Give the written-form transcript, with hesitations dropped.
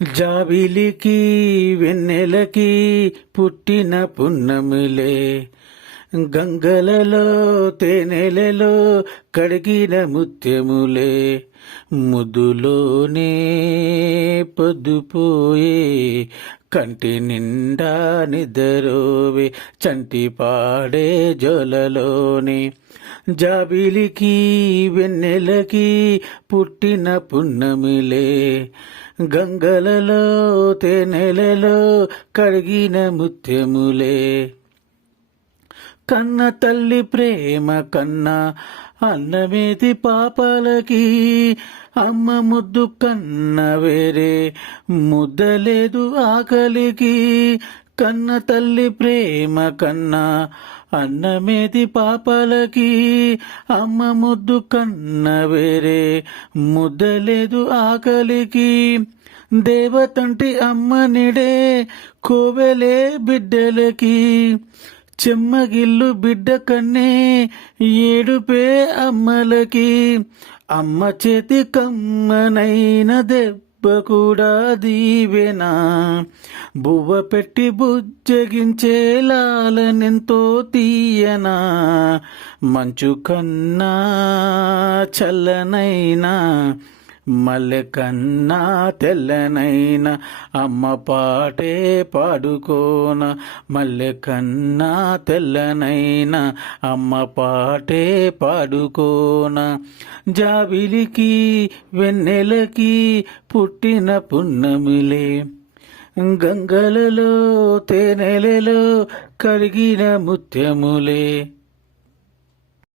జాబిలికి వెన్నెలకి పుట్టిన పున్నమిలే, గంగలలో తేనెలలో కడిగిన ముత్యములే, ముద్దులోనే పొద్దుపోయే కంటి నిండా నిద్రోవే చంటి పాడే జోలలోని. జాబిలికి వెన్నెలకి పుట్టిన పున్నమిలే, గంగలలో తేనెలలో కడిగిన ముత్యములే. కన్న తల్లి ప్రేమ కన్నా అన్నమేది పాపాలకి, అమ్మ ముద్దు కన్న వేరే ముద్దలేదు ఆకలికి. కన్న తల్లి ప్రేమ కన్నా అన్నమేది పాపాలకి, అమ్మ ముద్దు కన్న వేరే ముద్దలేదు ఆకలికి. దేవతంటి అమ్మ నిడే కోవెలే బిడ్డలకి, చెమ్మగిల్లు బిడ్డ కన్నే ఏడుపే అమ్మలకి. అమ్మ చేతి కమ్మనైన దెబ్బ కూడా దీవెనా, బువ్వ పెట్టి బుజ్జగించే లాలనెంతో తీయనా. మంచు కన్నా చల్లనైనా మల్లె కన్నా తెల్లనైనా అమ్మ పాటే పాడుకోన. మల్లె కన్నా తెల్లనైనా అమ్మ పాటే పాడుకోన. జాబిలికి వెన్నెలకి పుట్టిన పున్నమిలే, గంగలలో తేనెలలో కరిగిన ముత్యములే.